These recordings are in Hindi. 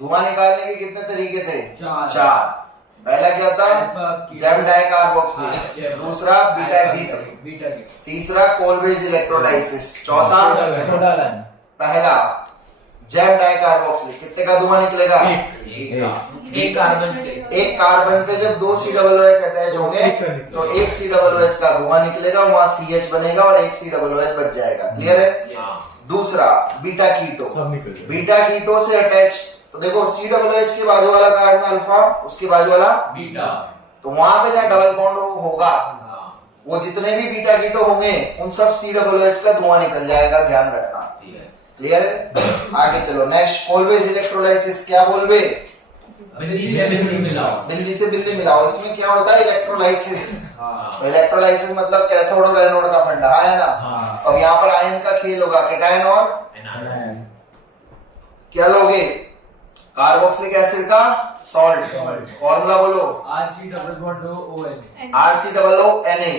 धुआं निकालने के कितने तरीके थे? चार। पहला क्या था? जैम डाइकार्बोक्सिलेशन, दूसरा बीटा कीटो, तीसरा कोलवेज इलेक्ट्रोलाइसिस, चौथा सोडा लाइन। पहला जैम डाइकार्बोक्सिलेशन। कितने का धुआं निकलेगा? एक कार्बन से। एक कार्बन पे जब दो COOH अटैच होंगे तो एक COOH का धुआं निकलेगा, वहां CH बनेगा और एक COOH बच जाएगा। क्लियर है? दूसरा बीटा कीटो, बीटा कीटो से अटैच, तो देखो COOH के बाजू वाला कार्बन अल्फा, उसके बाजू वाला बीटा, तो वहां पे जहाँ डबल बॉन्ड होगा वो जितने भी बीटा कीटो होंगे उन सब COOH का धुआं निकल जाएगा, ध्यान रखना। क्लियर है? आगे चलो, नेक्स्ट कोलवेज इलेक्ट्रोलाइसिस। क्या बोलवे? बिंदी से बिंदी मिलाओ। बिंदी से बिंदी मिलाओ। इसमें क्या होता है? इलेक्ट्रोलाइसिस। तो इलेक्ट्रोलाइसिस मतलब कैथोड और एनोड का फंडा है ना। अब यहाँ पर आयन का खेल होगा, कैटायन और क्या लोगे? कार्बोक्सिलिक एसिड का सॉल्ट। फॉर्मूला बोलो। RCOONA।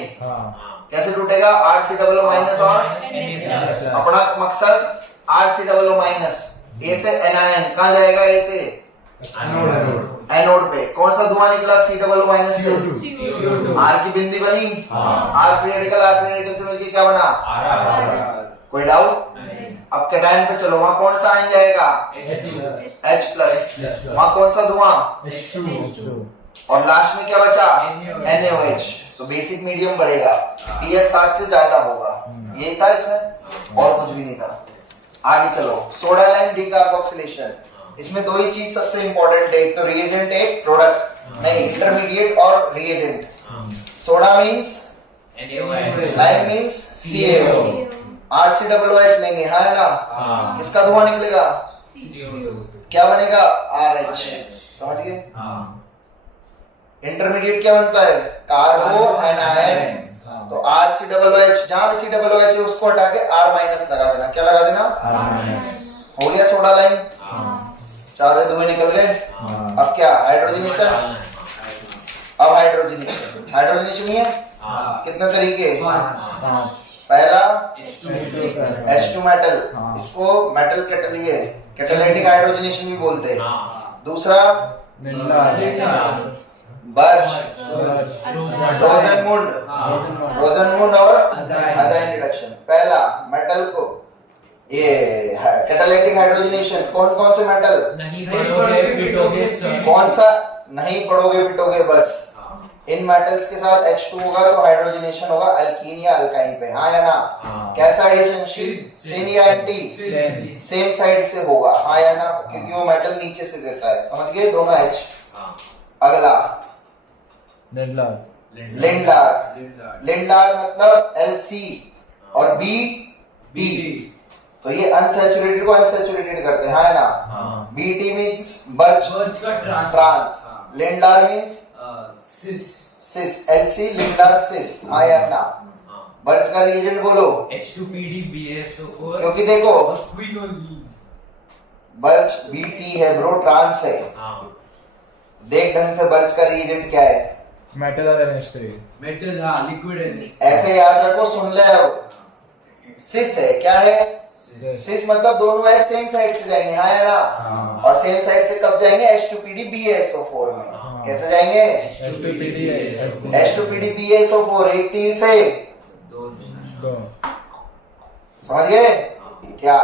कैसे टूटेगा? RCOO माइनस और अपना मकसद RCOO माइनस। ए से एनायन कहाँ जाएगा? ए से एनोड पे। कौन सा धुआं निकला? COO माइनस से। R की बिंदी बनी, R फ्री रेडिकल से मिलके क्या बना? कोई डाउट? अब कैटायन पे चलो, वहां कौन सा आयन जाएगा? H plus. वहां कौन सा धुआं? और लास्ट में क्या बचा? NaOH। तो बेसिक मीडियम बढ़ेगा, pH 7 से ज्यादा होगा। ये था इसमें, और कुछ भी नहीं था। आगे चलो, सोडा लाइम डीकार्बोक्सिलेशन। इसमें दो ही चीज सबसे इंपॉर्टेंट है, एक तो रिएजेंट, एक प्रोडक्ट। नहीं, इंटरमीडिएट और reagent. Soda means lime means CaO। RCOOH लेंगे, है ना? किसका धुआं निकलेगा? क्या बनेगा? RH। समझ गए? इंटरमीडिएट क्या बनता है? कार्बो एनायन। तो RCOOH, जहां भी COOH है उसको हटा के R माइनस लगा देना। क्या लगा देना? हो गया सोडा लाइम। चारों धुएं निकल गए। अब क्या? हाइड्रोजनेशन। अब हाइड्रोजनेशन ही है। कितने तरीके? पहला H2 मेटल, इसको मेटल कैटालिटिक हाइड्रोजनेशन भी बोलते हैं। दूसरा बर्च, रोजनमुंड और अजाइन रिडक्शन। पहला मेटल को ये कैटालिटिक हाइड्रोजनेशन। कौन कौन से मेटल? नहीं पढ़ोगे पिटोगे। कौन सा? नहीं पढ़ोगे पिटोगे बस। इन मेटल्स के साथ H2 होगा तो हाइड्रोजनेशन होगा अल्कीन या अल्काइन पे, हाँ या ना? कैसा रिलेशनशिप? सेम या एंटी? सेम साइड से होगा, हाँ या ना? क्योंकि वो मेटल नीचे से देता है। समझ गए? दोनों H। अगला लिंडार मतलब Lc और Bt। तो ये अनसैचुरेटेड को अनसैचुरेटेड करते हैं, हाँ ना? Bt मींस बर्च का ट्रांस, लिंडार मींस सिस। Lc लिंडार सिस, हाँ या ना? बर्च का रिएजेंट बोलो। H2PdBaSO4। क्योंकि देखो बर्च Bt है ब्रो, ट्रांस है। देख ढंग से, बर्च का रिएजेंट क्या है? मेटल और NH3। Metal, liquid NH3। ऐसे याद रखो, सुन ले। अब सिस है, क्या है? सिस मतलब दोनों H सेम साइड से जाएंगे, हाँ या ना? और सेम साइड से कब जाएंगे? H2PdBaSO4 में। कैसे जाएंगे? H2PdBaSO4। एक तीर से दो। समझ गए? क्या?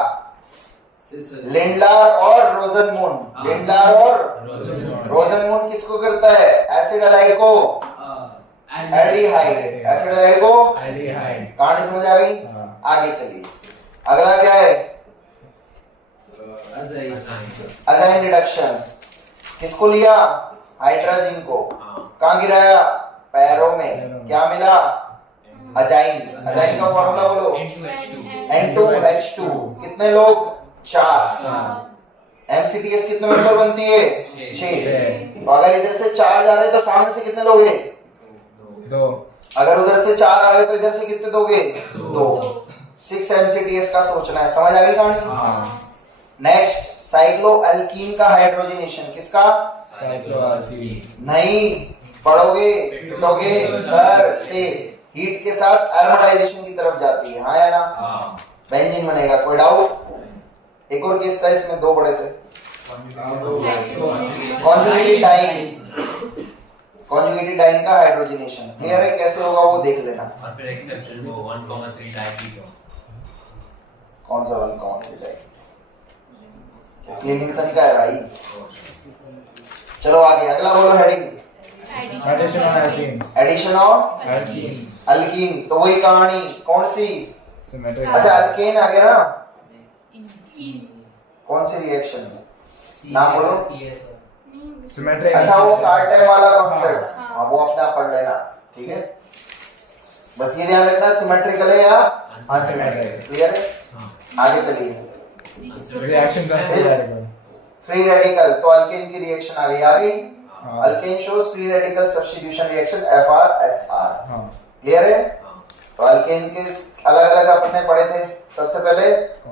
लिंडार और रोजनमुंड। लिंडार और रोजनमुंड किसको करता है? एसिड हैलाइड को एल्डिहाइड। एसिड हैलाइड को एल्डिहाइड। कहानी समझ आ गई? आगे चलिए, अगला क्या है? Assign reduction. किसको लिया? हाइड्रोजन को। कहाँ गिराया? पैरों में। क्या मिला? अजाइन। अजाइन का फॉर्मूला बोलो। N2H2। कितने लोग? 4। MCTS कितने मेंबर बनती है? 6। तो अगर इधर से 4 जा रहे तो सामने से कितने लोगे? 2। अगर उधर से 4 आ रहे तो इधर से कितने दोगे? 2। 6 MCTS का सोचना है। समझ आ गई कहानी? नेक्स्ट, साइक्लो अल्कीन का हाइड्रोजनेशन। किसका? साइक्लोअल्कीन। नहीं पढ़ोगे पिटोगे सर से, हीट के साथ एरोमेटाइजेशन की तरफ जाती है, हाँ या ना? बेंजीन बनेगा। कोई डाउट? एक और केस था इसमें, 2 बड़े थे। कॉन्जुगेटेड डाइन का हाइड्रोजनेशन। क्लियर है? कैसे होगा वो देख लेना। और फिर एक्सेप्शन वो 1,3 डाइकीटोन। कौन सा 1,3 डाई? क्लीमिंसन का है भाई। चलो आगे अगला बोलो heading. Addition of alkenes. Addition of Alkenes. Alkene. तो वही कहानी कौन सी? Symmetric. अच्छा अल्केन आ गया ना। कौन सी रिएक्शन? नाम बोलो। Symmetric. अच्छा वो कार्टेल वाला कॉन्सेप्ट, हाँ वो अपना पढ़ लेना, ठीक है। बस ये ध्यान रखना सिमेट्रिकल है या Unsymmetric. क्लियर है? आगे चलिए। Reactions are free radical. Free radical, तो अल्केन की रिएक्शन आ गई। आ गई हाँ. Alkane shows free radical substitution reaction FR/SR। हाँ. क्लियर है? तो अल्केन के अलग अलग अपन ने पढ़े थे। सबसे पहले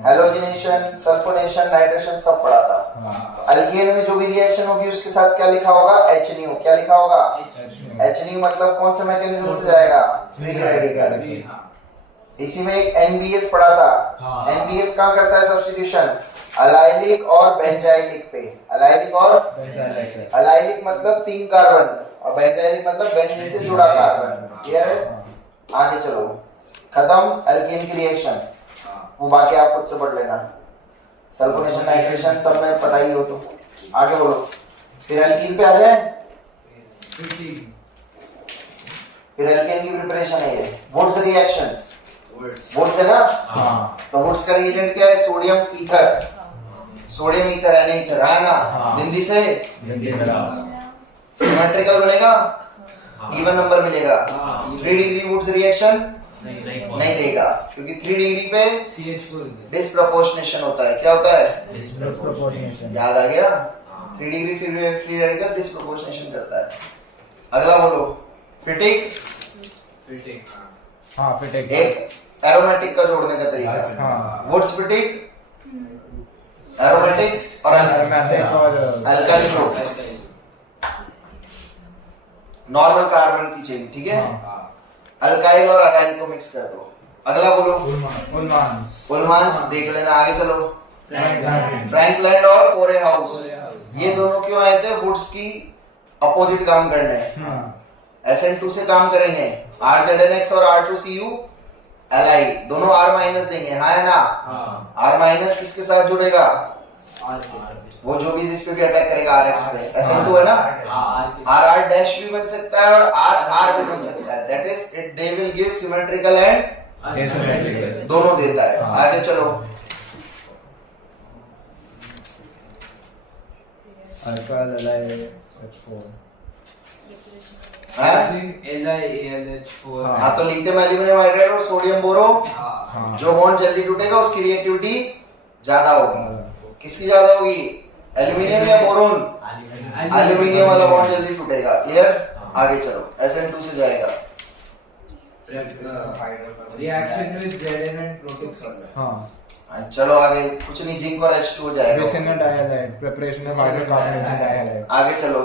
हैलोजिनेशन, सल्फोनेशन, नाइट्रेशन सब पढ़ा था। हाँ. अल्केन में जो भी रिएक्शन होगी उसके साथ क्या लिखा होगा? HNO। क्या लिखा होगा? HNO मतलब कौन सा मैकेनिज्म से जाएगा? Free radical. इसी में एक NBS पढ़ा था। NBS कहाँ करता है सब्स्टिट्यूशन? अलाइलिक और बेंजाइलिक पे। अलाइलिक और Benzylic. अलाइलिक मतलब 3 कार्बन और बेंजाइलिक मतलब बेंजीन से जुड़ा कार्बन। क्लियर है? आगे चलो। खत्म अल्केन की रिएक्शन, वो बाकी आप खुद से पढ़ लेना। सल्फोनेशन, नाइट्रेशन सब में पता ही हो तो। आगे बोलो। फिर अल्कीन पे आ जाए। फिर अल्केन की प्रिपरेशन है ये वुड्स रिएक्शन। वुड्स है ना? हाँ. तो वुड्स का रिएजेंट क्या है? Sodium ether. सोडियम ईथर है, नहीं ईथर है ना? हाँ. बिंदी से Benzyl मिला. सिमेट्रिकल बनेगा, इवन नंबर मिलेगा। 3 डिग्री वुड्स रिएक्शन नहीं देगा क्योंकि 3 डिग्री पे CH4 डिस्प्रपोर्शनेशन होता है। क्या होता है? Disproportionation. याद आ गया? 3 डिग्री फ्री रेडिकल डिस्प्रपोर्शनेशन करता है। अगला बोलो। फिटिक। हाँ. Fitic. एक एरोमेटिक का जोड़ने का तरीका। हाँ. वुड्स फिटिक, एरोमेटिक और Aromatic और अल्काइल ग्रुप। नॉर्मल कार्बन की चेन, ठीक है। अल्काइल और अलाइल को मिक्स कर दो। अगला बोलो। Ullmanns. उल्मांस देख लेना। आगे चलो। Franklin. फ्रैंकलैंड और कोरे हाउस, ये दोनों क्यों आए थे? वुड्स की अपोजिट काम करने। SN2 से काम करेंगे। RZNX और R2CU एलाई दोनों R माइनस देंगे, हाँ है ना? R माइनस किसके साथ जुड़ेगा? वो जो भी इस पे भी अटैक करेगा RX पे। SN2 है ना? RR डैश भी बन सकता है और RR भी बन सकता है। That is it they will give symmetrical and Asymmetrical. दोनों देता है। आगे चलो। Alkyl allyl H4. LiAlH4। हाँ तो लिथियम एल्यूमिनियम हाइड्राइड और सोडियम बोरो, हाँ. जो बॉन्ड जल्दी टूटेगा उसकी रिएक्टिविटी ज्यादा होगी। किसकी ज्यादा होगी? एल्यूमिनियम या बोरोन? एल्यूमिनियम वाला बॉन्ड जल्दी टूटेगा। क्लियर? आगे चलो। SN2 से जाएगा। Reaction with Zn and Protex वाला। हाँ. चलो आगे। कुछ नहीं, जिंक और H2 हो जाएगा। Vicinal dihalide. Preparation of hydrocarbonation dihalide. आगे चलो।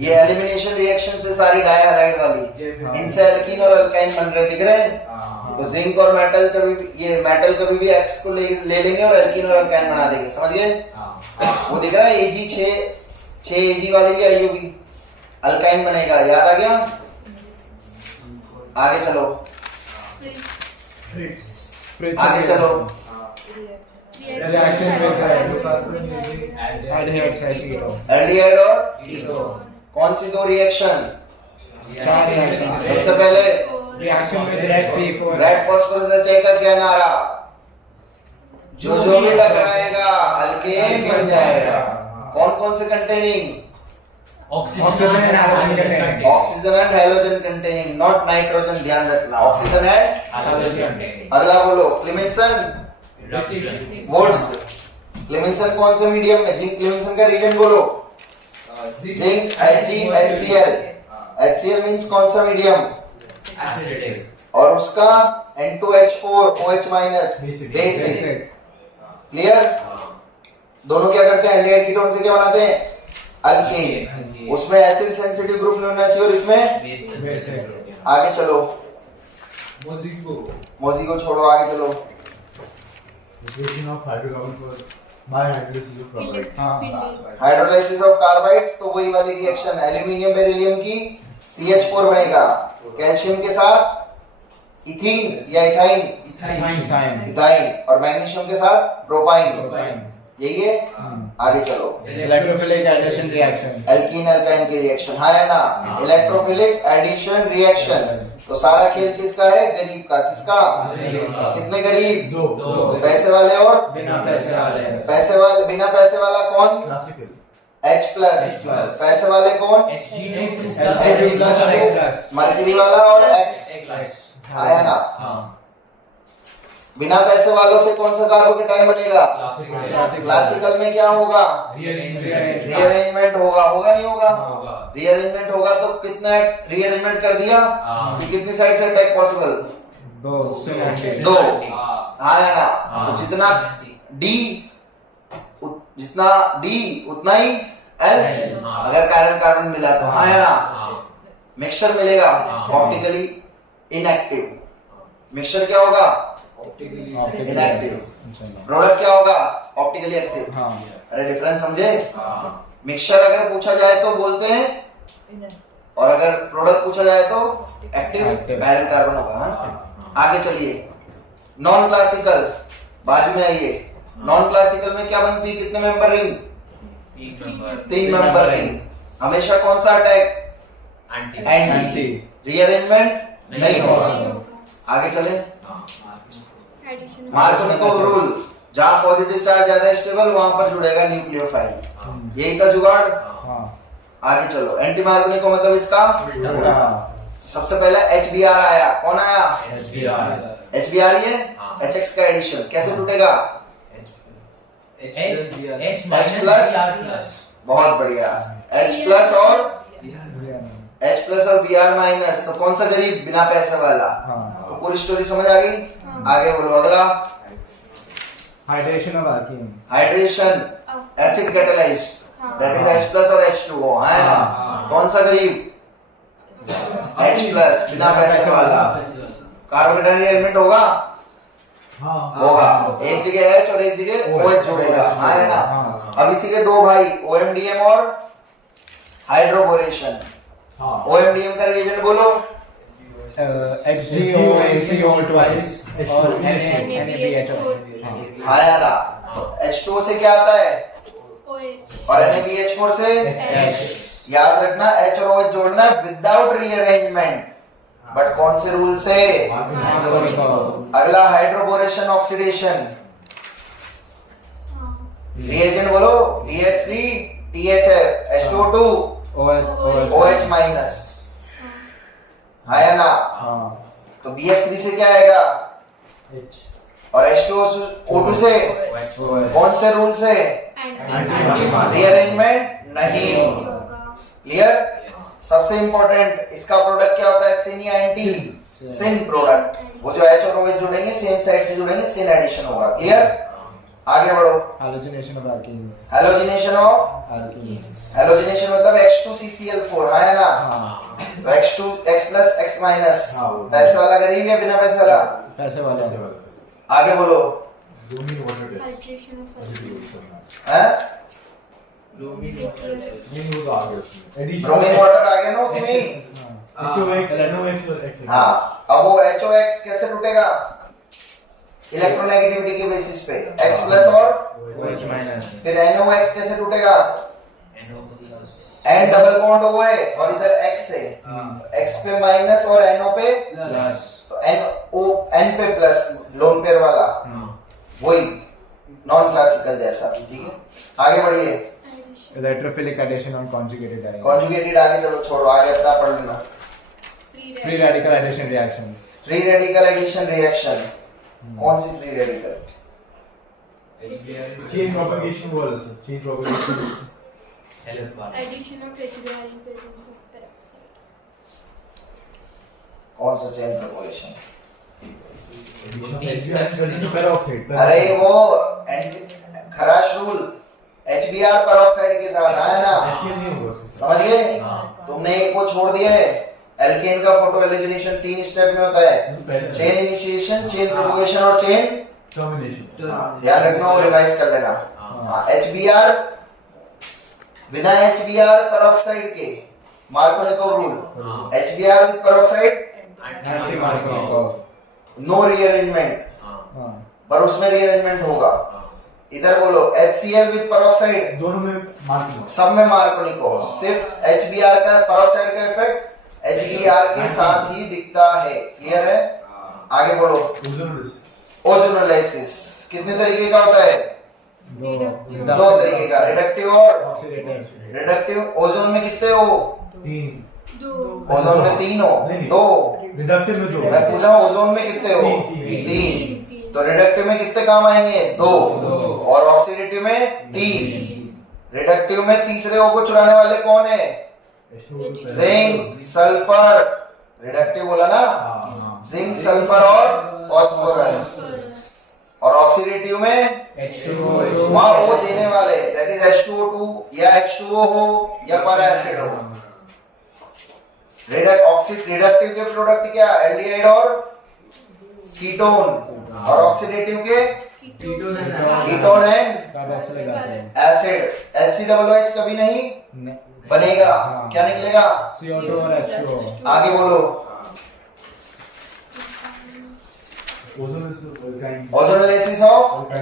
ये एलिमिनेशन रिएक्शन से सारी डाइहाइलाइड वाली, इनसे एल्कीन और अल्काइन बन रहे, दिख रहे हैं? तो जिंक और मेटल कभी भी, ये मेटल कभी भी X को ले लेंगे और एल्कीन और अल्काइन बना देंगे। समझ गए? वो दिख रहा है Ag 6 Ag वाली भी आई होगी, अल्काइन बनेगा। याद आ गया? आगे चलो। आगे चलो। Reaction with aldehyde aceto. Aldehyde और कौन सी दो रिएक्शन? 4 reactions. सबसे पहले Reaction with red P4. Red phosphorus H का क्या नारा? जो जो भी टकराएगा अल्केन बन जाएगा। कौन कौन से containing? Oxygen and halogen containing. Oxygen and hydrogen containing, not nitrogen. ध्यान रखना, ऑक्सीजन एंड Halogen. अगला बोलो। Clemmensen woods. क्लेमेंसन कौन से मीडियम में? जिंक क्लेमेंसन का रीजन बोलो। Zinc HgHCl। HCl मींस कौन सा मीडियम? एसिडिक। और उसका N2H4 OH minus basic. Basic. Clear? दोनों क्या करते हैं? एल्डिहाइड कीटोन से क्या बनाते हैं? अल्केन। उसमें एसिड सेंसिटिव ग्रुप नहीं होना चाहिए और इसमें Basic. आगे चलो। मोज़िको। मोज़ी को छोड़ो, आगे चलो। Division of hydrocarbon for hydrolysis of carbides, तो वही वाली रिएक्शन, एल्यूमिनियम बेरिलियम की CH4 बनेगा कैल्शियम के साथ इथीन या इथाइन, इथाइन, और मैग्नीशियम के साथ प्रोपाइन, यही है। आगे चलो, electrophilic addition reaction, alkene alkyne की रिएक्शन, हाँ है ना, इलेक्ट्रोफिलिक एडिशन रिएक्शन। तो सारा खेल किसका है? गरीब का। किसका? कितने गरीब? दो। पैसे वाले और बिना पैसे वाले, पैसे वाले। बिना पैसे वाला कौन? H plus. पैसे वाले कौन? H प्लस, मर्क्यूरी वाला और X, आया ना। बिना पैसे वालों से कौन सा कार्बोकेटाइन बनेगा? क्लासिकल में क्या होगा? रीअरेंजमेंट होगा, होगा नहीं होगा? रीअरेंजमेंट होगा तो कितना रीअरेंजमेंट कर दिया कि कितनी साइड से अटैक पॉसिबल? दो, आया ना। तो जितना D उतना ही L, अगर कार्बन कार्बन मिला तो, आया ना। मिक्सचर मिलेगा ऑप्टिकली इनएक्टिव, मिक्सचर क्या होगा? इनएक्टिव। प्रोडक्ट क्या होगा? Optically active. अरे डिफरेंस समझे? मिक्सचर अगर पूछा जाए तो बोलते हैं, और अगर प्रोडक्ट पूछा जाए तो एक्टिव पैरेलल कार्बन होगा, हाँ? आगे चलिए, नॉन क्लासिकल, बाजू में आइए। नॉन क्लासिकल में क्या बनती है? कितने मेंबर रिंग? 3 member ring. हमेशा कौन सा अटैक? एंटी। रीअरेंजमेंट नहीं होगा। आगे चले, मार्कोनिकोव रूल, जहां पॉजिटिव चार्ज ज्यादा स्टेबल वहां पर जुड़ेगा न्यूक्लियोफाइल, यही था जुगाड़। आगे चलो, एंटी मार्कोनिकोव मतलब इसका सबसे पहले HBr आया। कौन आया? HBr, ये HX का एडिशन कैसे टूटेगा? H प्लस, बहुत बढ़िया, H प्लस और Br माइनस। तो कौन सा गरीब? बिना पैसे वाला। तो पूरी स्टोरी समझ आ गई? आगे बोलो अगला। Hydration of alkene, hydration, acid catalysed, that is H plus और H2O, है ना। कौन सा गरीब? H प्लस, बिना पैसे वाला। कार्बोकेटाइन एलिमेंट होगा? होगा, एक जगह H और एक जगह OH जुड़ेगा, है ना। अब इसी के दो भाई, OMDM और हाइड्रोबोरेशन। OMDM का रिएजेंट बोलो। HgOACO twice और NaBHO, हाँ यार, तो H2O से क्या आता है? और NaBH4 से H। याद रखना, H और OH जोड़ना है विदाउट रीअरेंजमेंट, बट कौन से रूल से? अगला, हाइड्रोबोरेशन ऑक्सीडेशन। रिएजेंट बोलो, BH3 THF H2O2 OH minus, हाँ या ना। तो BH3 से क्या आएगा? और H2O2 से कौन से रूल से? रीअरेंजमेंट नहीं। क्लियर? सबसे इंपॉर्टेंट, इसका प्रोडक्ट क्या होता है? सिन या एंटी? सिन प्रोडक्ट। वो जो H और OH जुड़ेंगे सेम साइड से जुड़ेंगे, सिन एडिशन होगा। क्लियर? आगे बढ़ो। Halogenation of alkenes, halogenation of alkenes, halogenation मतलब H2CCl4, है ना। तो X2 X plus X minus, पैसे वाला गरीब या बिना पैसे वाला? पैसे वाला। आगे बोलो। हैं? ब्रोमीन वाटर आ गया ना उसमें। हाँ, अब वो HOX कैसे टूटेगा? इलेक्ट्रोनेगेटिविटी के बेसिस पे, X प्लस और OH माइनस। फिर NOX कैसे टूटेगा? N डबल बॉन्ड O है और इधर X है, X पे माइनस और NO पे प्लस, तो N पे प्लस, लोन पेयर वाला, वही नॉन क्लासिकल जैसा। ठीक है, आगे बढ़िए। Electrophilic addition on conjugated ion, conjugated आगे चलो, छोड़ो, आगे अपना पढ़ लेना। Free radical addition reactions, free radical addition reaction, कौन सी फ्री रेडिकल? चेन प्रोपगेशन बोल sir, chain propagation Addition of HBr in presence of peroxide. कौन सा चेन प्रोपगेशन? पेरोक्साइड। अरे वो खराश रूल, HBr पेरोक्साइड के साथ आया ना, HCl नहीं होगा उसके साथ। समझ गए? तुमने एक को छोड़ दिया है। एल्केन का फोटो एलिजिनेशन 3 स्टेप में होता है, चेन इनिशिएशन, चेन प्रोपगेशन और चेन टर्मिनेशन। ध्यान रखना और रिवाइज कर लेना। HBr बिना HBr peroxide के Markovnikov rule HBr with peroxide anti Markovnikov no rearrangement हाँ पर उसमें रीअरेंजमेंट होगा इधर बोलो HCl with peroxide दोनों में मार्क सब में मार्कोनिकोव सिर्फ HBr का peroxide का इफेक्ट HBr के साथ ही दिखता है क्लियर है आगे बोलो ओजोनोलाइसिस कितने तरीके का होता है दो तरीके का रिडक्टिव और ऑक्सीडेटिव रिडक्टिव ओजोन में कितने हो 3 ओजोन में 3 हो नहीं। 2 रिडक्टिव में 2 मैं पूछा हूँ ओजोन में कितने हो तीन। 3 तो रिडक्टिव में कितने काम आएंगे 2 और ऑक्सीडेटिव में 3 रिडक्टिव में तीसरे ओ को चुराने वाले कौन है जिंक सल्फर रिडक्टिव बोला ना जिंक सल्फर और फॉस्फोरस और ऑक्सीडेटिव में वहां वो देने वाले दैट इज H2O2 या H2O हो या पर एसिड हो रिडक्टिव के प्रोडक्ट क्या एल्डिहाइड और कीटोन और ऑक्सीडेटिव के ketone and carboxylic acid acid HCOOH कभी नहीं बनेगा हाँ। क्या निकलेगा CO2 और H2O आगे बोलो ओजोनोलाइसिस ऑफ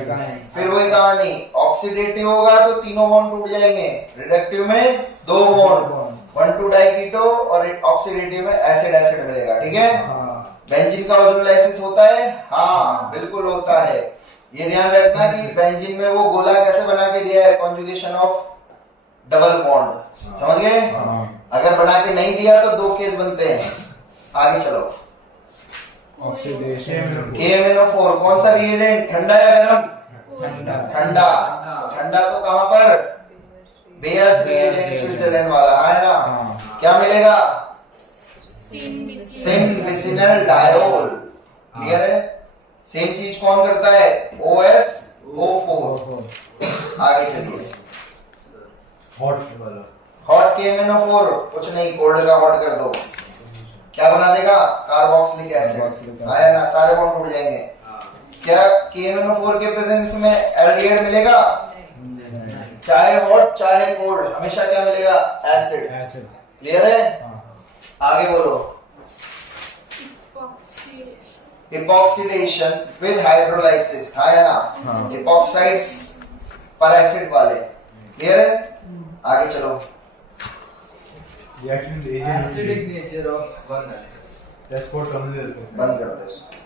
फिर वही कहानी ऑक्सीडेटिव होगा तो तीनों बॉन्ड टूट जाएंगे रिडक्टिव में 2 बॉन्ड 1,2 डाइकीटो और ऑक्सीडेटिव में एसिड एसिड मिलेगा ठीक है हाँ बेंजीन का ओजोनोलाइसिस होता है हाँ बिल्कुल होता है ये ध्यान रखना कि बेंजीन में वो गोला कैसे बना के दिया है कॉन्जुगेशन ऑफ डबल बॉन्ड समझ गए हाँ अगर बना के नहीं दिया तो 2 केस बनते हैं आगे चलो ऑक्सीडेशन KMnO4 कौन सा रिएजेंट ठंडा या गर्म ठंडा ठंडा ठंडा तो कहां पर बेयर्स रिएजेंट स्विट्जरलैंड वाला है ना हाँ क्या मिलेगा Sin सिन विसिनल डायोल क्लियर है सेम चीज कौन करता है OSO4 आगे चलिए हॉट KMnO4 कुछ नहीं कोल्ड का हॉट कर दो क्या बना देगा कार्बोक्सिलिक एसिड आया ना सारे बॉन्ड टूट जाएंगे क्या KMnO4 के प्रेजेंस में एल्डिहाइड मिलेगा चाहे हॉट चाहे कोल्ड हमेशा क्या मिलेगा एसिड एसिड क्लियर है हाँ आगे बोलो इपॉक्सीडेशन विद हाइड्रोलाइसिस है ना हाँ। इपॉक्साइड्स पर एसिड वाले क्लियर है आगे चलो Acidic nature of one That's for terminal. बंद कर दो इसको